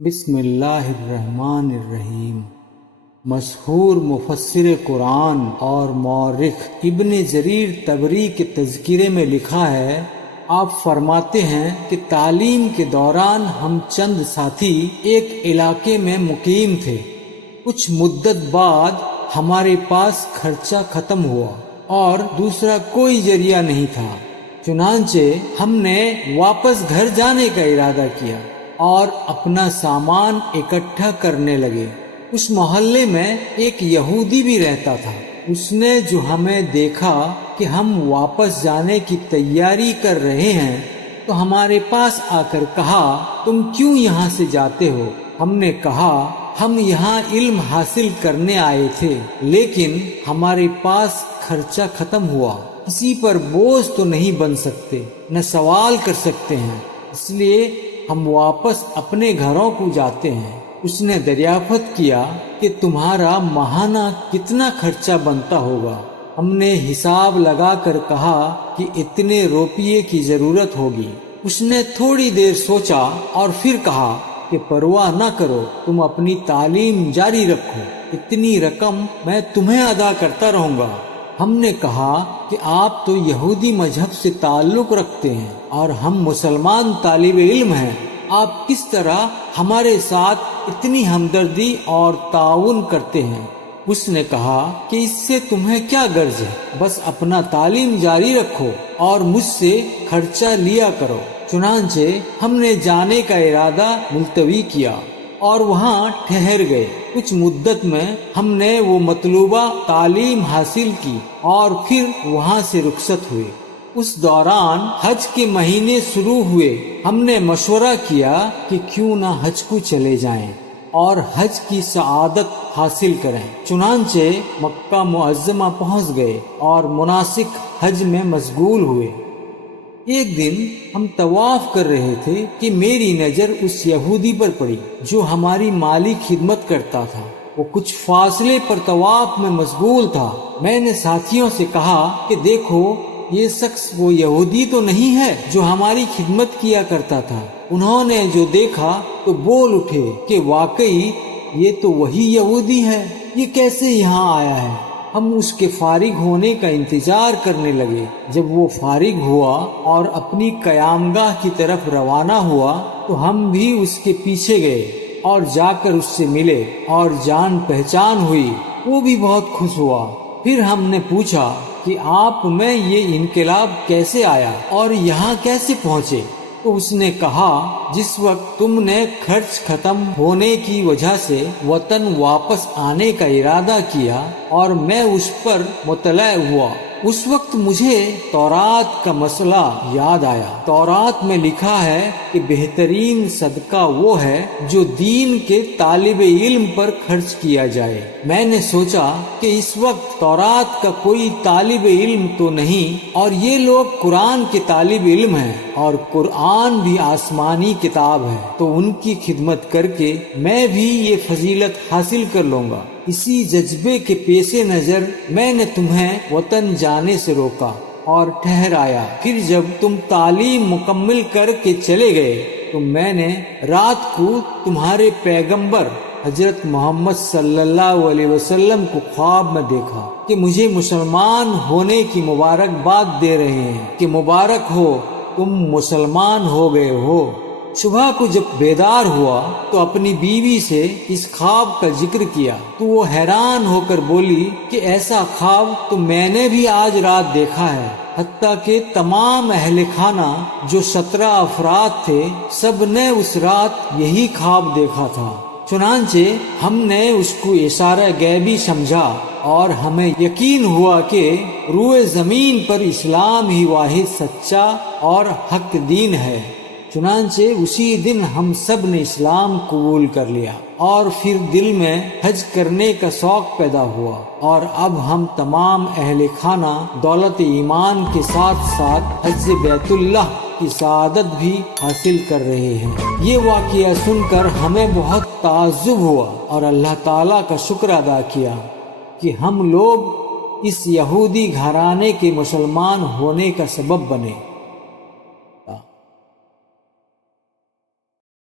بسم اللہ الرحمن الرحیم۔ مشہور مفسر قرآن اور مورخ ابن جریر طبری کے تذکرے میں لکھا ہے، آپ فرماتے ہیں کہ تعلیم کے دوران ہم چند ساتھی ایک علاقے میں مقیم تھے۔ کچھ مدت بعد ہمارے پاس خرچہ ختم ہوا اور دوسرا کوئی ذریعہ نہیں تھا، چنانچہ ہم نے واپس گھر جانے کا ارادہ کیا اور اپنا سامان اکٹھا کرنے لگے۔ اس محلے میں ایک یہودی بھی رہتا تھا۔ اس نے جو ہمیں دیکھا کہ ہم واپس جانے کی تیاری کر رہے ہیں تو ہمارے پاس آ کر کہا، تم کیوں یہاں سے جاتے ہو؟ ہم نے کہا، ہم یہاں علم حاصل کرنے آئے تھے، لیکن ہمارے پاس خرچہ ختم ہوا، کسی پر بوجھ تو نہیں بن سکتے، نہ سوال کر سکتے ہیں، اس لیے ہم واپس اپنے گھروں کو جاتے ہیں۔ اس نے دریافت کیا کہ تمہارا ماہانہ کتنا خرچہ بنتا ہوگا؟ ہم نے حساب لگا کر کہا کہ اتنے روپیے کی ضرورت ہوگی۔ اس نے تھوڑی دیر سوچا اور پھر کہا کہ پرواہ نہ کرو، تم اپنی تعلیم جاری رکھو، اتنی رقم میں تمہیں ادا کرتا رہوں گا۔ ہم نے کہا کہ آپ تو یہودی مذہب سے تعلق رکھتے ہیں اور ہم مسلمان طالب علم ہیں، آپ کس طرح ہمارے ساتھ اتنی ہمدردی اور تعاون کرتے ہیں؟ اس نے کہا کہ اس سے تمہیں کیا غرض ہے، بس اپنا تعلیم جاری رکھو اور مجھ سے خرچہ لیا کرو۔ چنانچہ ہم نے جانے کا ارادہ ملتوی کیا اور وہاں ٹھہر گئے۔ کچھ مدت میں ہم نے وہ مطلوبہ تعلیم حاصل کی اور پھر وہاں سے رخصت ہوئے۔ اس دوران حج کے مہینے شروع ہوئے۔ ہم نے مشورہ کیا کہ کیوں نہ حج کو چلے جائیں اور حج کی سعادت حاصل کریں۔ چنانچہ مکہ معظمہ پہنچ گئے اور مناسک حج میں مشغول ہوئے۔ ایک دن ہم طواف کر رہے تھے کہ میری نظر اس یہودی پر پڑی جو ہماری مالی خدمت کرتا تھا۔ وہ کچھ فاصلے پر طواف میں مشغول تھا۔ میں نے ساتھیوں سے کہا کہ دیکھو، یہ شخص وہ یہودی تو نہیں ہے جو ہماری خدمت کیا کرتا تھا۔ انہوں نے جو دیکھا تو بول اٹھے کہ واقعی یہ تو وہی یہودی ہے، یہ کیسے یہاں آیا ہے؟ ہم اس کے فارغ ہونے کا انتظار کرنے لگے۔ جب وہ فارغ ہوا اور اپنی قیامگاہ کی طرف روانہ ہوا تو ہم بھی اس کے پیچھے گئے اور جا کر اس سے ملے اور جان پہچان ہوئی۔ وہ بھی بہت خوش ہوا۔ پھر ہم نے پوچھا کہ آپ میں یہ انقلاب کیسے آیا اور یہاں کیسے پہنچے؟ تو اس نے کہا، جس وقت تم نے خرچ ختم ہونے کی وجہ سے وطن واپس آنے کا ارادہ کیا اور میں اس پر مطلع ہوا، اس وقت مجھے تورات کا مسئلہ یاد آیا۔ تورات میں لکھا ہے کہ بہترین صدقہ وہ ہے جو دین کے طالب علم پر خرچ کیا جائے۔ میں نے سوچا کہ اس وقت تورات کا کوئی طالب علم تو نہیں اور یہ لوگ قرآن کے طالب علم ہیں اور قرآن بھی آسمانی کتاب ہے، تو ان کی خدمت کر کے میں بھی یہ فضیلت حاصل کر لوں گا۔ اسی جذبے کے پیش نظر میں نے تمہیں وطن جانے سے روکا اور ٹھہر آیا۔ پھر جب تم تعلیم مکمل کر کے چلے گئے تو میں نے رات کو تمہارے پیغمبر حضرت محمد صلی اللہ علیہ وسلم کو خواب میں دیکھا کہ مجھے مسلمان ہونے کی مبارکباد دے رہے ہیں کہ مبارک ہو، تم مسلمان ہو گئے ہو۔ صبح کو جب بیدار ہوا تو اپنی بیوی سے اس خواب کا ذکر کیا تو وہ حیران ہو کر بولی کہ ایسا خواب تو میں نے بھی آج رات دیکھا ہے، حتیٰ کہ تمام اہل خانہ جو 17 افراد تھے سب نے اس رات یہی خواب دیکھا تھا۔ چنانچہ ہم نے اس کو اشارہ غیبی سمجھا اور ہمیں یقین ہوا کہ روئے زمین پر اسلام ہی واحد سچا اور حق دین ہے۔ چنانچہ اسی دن ہم سب نے اسلام قبول کر لیا اور پھر دل میں حج کرنے کا شوق پیدا ہوا، اور اب ہم تمام اہل خانہ دولت ایمان کے ساتھ ساتھ حج بیت اللہ کی سعادت بھی حاصل کر رہے ہیں۔ یہ واقعہ سن کر ہمیں بہت تعجب ہوا اور اللہ تعالیٰ کا شکر ادا کیا کہ ہم لوگ اس یہودی گھرانے کے مسلمان ہونے کا سبب بنے۔